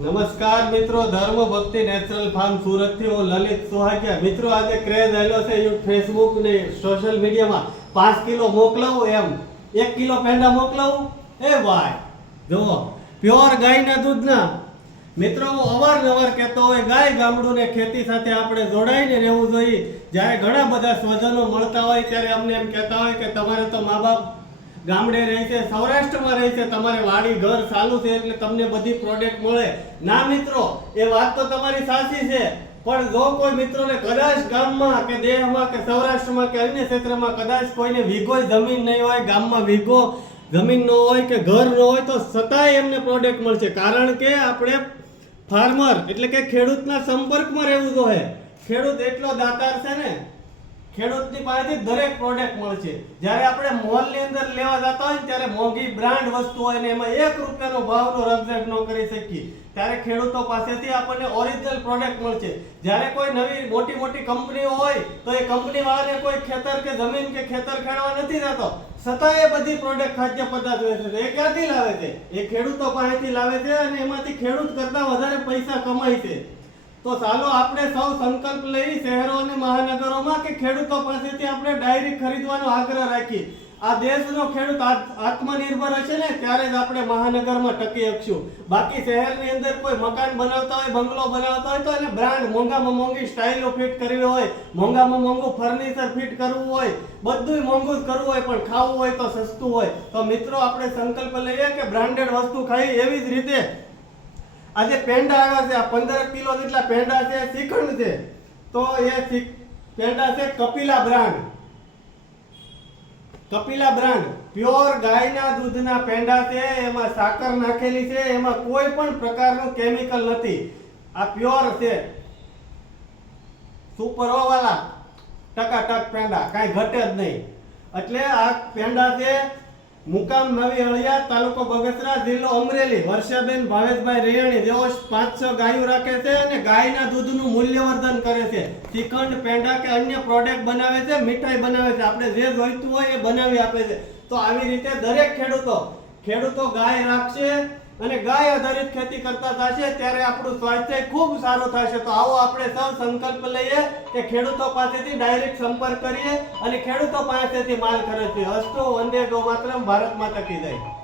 નમસ્કાર મિત્રો, ધર્મ ભક્તિ નેચરલ ફાર્મ સુરતથી હું લલિત સુહાગિયા. મિત્રો, આજે ક્રેઝ આવેલો છે યુ ફેસબુક ને સોશિયલ મીડિયામાં પાંચ કિલો મોકલાવું એમ. એક કિલો પેંડા મોકલાવું? એ ભાઈ જુઓ પ્યોર ગાયના દૂધના. મિત્રો, હું અવારનવાર કહેતો હોય, ગાય ગામડું ખેતી સાથે આપણે જોડાઈને રહેવું જોઈએ. જ્યારે ઘણા બધા સ્વજનો મળતા હોય, ત્યારે અમને એમ કહેતા હોય કે તમારે તો મા બાપ ગામડે રહે છે સૌરાષ્ટ્રમાં રહે છે તમારે વાડી, ઘર ચાલુ છે એટલે તમને બધી પ્રોડક્ટ મળે. ના મિત્રો, એ વાત તો તમારી સાચી છે, પણ જો કોઈ મિત્રોને કદાચ ગામમાં કે દેહમાં કે સૌરાષ્ટ્રમાં કે અન્ય ક્ષેત્રમાં કદાચ કોઈને વીઘો જમીન નહીં હોય, ગામમાં વીઘો જમીન ન હોય કે ઘર ન હોય, તો છતાંય એમને પ્રોડક્ટ મળશે. કારણ કે આપણે ફાર્મર એટલે કે ખેડૂતના સંપર્કમાં રહેવું જોઈએ. ખેડૂત એટલો દાતાર છે ને ખેડૂતની પાસેથી દરેક પ્રોડક્ટ મળશે. જ્યારે આપણે મોલની અંદર લેવા જતા હોય ત્યારે મોંઘી બ્રાન્ડ વસ્તુ હોય ને એમાં એક રૂપિયાનો ભાવનો રકઝક ન કરી શકીએ. ત્યારે ખેડૂતો પાસેથી આપણને ઓરિજિનલ પ્રોડક્ટ મળશે. જ્યારે કોઈ નવી મોટી મોટી કંપનીઓ હોય, તો એ કંપની વાળાને કોઈ ખેતર કે જમીન કે ખેતર ખેડવા નથી જતો છતાં એ બધી પ્રોડક્ટ ખાદ્ય પદાર્થ વેચે છે. એ ક્યાંથી લાવે છે? એ ખેડૂતો પાસેથી લાવે છે અને એમાંથી ખેડૂત કરતા વધારે પૈસા કમાય છે. તો ચાલો આપણે સૌ સંકલ્પ લઈ શહેરો અને મહાનગરોમાં કે ખેડૂતો પાસેથી આપણે ડાયરી ખરીદવાનો આગ્રહ રાખીએ આ દેશનો ખેડૂત આત્મનિર્ભર હશે ને, ત્યારે જ આપણે મહાનગરમાં ટકી શકશું. બાકી શહેરની અંદર કોઈ મકાન બનાવતા હોય, બંગલો બનાવતા હોય, તો એને બ્રાન્ડ મોંઘામાં મોંઘી સ્ટાઇલો ફિટ કરવી હોય, મોંઘામાં મોંઘું ફર્નિચર ફિટ કરવું હોય બધું મોંઘું જ કરવું હોય, પણ ખાવું હોય તો સસ્તું હોય. તો મિત્રો, આપણે સંકલ્પ લઈએ કે બ્રાન્ડેડ વસ્તુ ખાઈ એવી જ રીતે આજે પેંડા આવ્યા છે, આ પંદર કિલો જેટલા પેંડા છે શ્રીખંડ છે. તો એ પેંડા છે Kapila brand. Kapila brand, pure ગાયના દૂધના પેંડા છે, એમાં સાકર નાખેલી છે, એમાં કોઈ પણ પ્રકારનું કેમિકલ નથી. આ પ્યોર છે. સુપર ઓવાલા ટકા ટકાટક પેંડા, કાંઈ ઘટે જ નહીં. એટલે આ પેંડા છે મુકામ નવી હળિયા તાલુકો બગસરા, જિલ્લો અમરેલી. વર્ષાબેન ભાવેશભાઈ રેયાણી, જેઓ પાંચસો ગાયો રાખે છે અને ગાયના દૂધનું મૂલ્યવર્ધન કરે છે. શ્રીખંડ, પેંડા કે અન્ય પ્રોડક્ટ બનાવે છે, મીઠાઈ બનાવે છે. આપણે જે જોઈતું હોય એ બનાવી આપે છે. તો આવી રીતે દરેક ખેડૂતો ખેડૂતો ગાય રાખશે અને ગાય આધારિત ખેતી કરતા થશે, ત્યારે આપણું સ્વાસ્થ્ય ખૂબ સારું થશે. તો આવો આપણે સૌ સંકલ્પ લઈએ કે ખેડૂતો પાસેથી ડાયરેક્ટ સંપર્ક કરીએ અને ખેડૂતો પાસેથી માલ ખરીદીએ. અસ્તુ, વંદે ગૌ માત્ર ભારત માતા કી જય.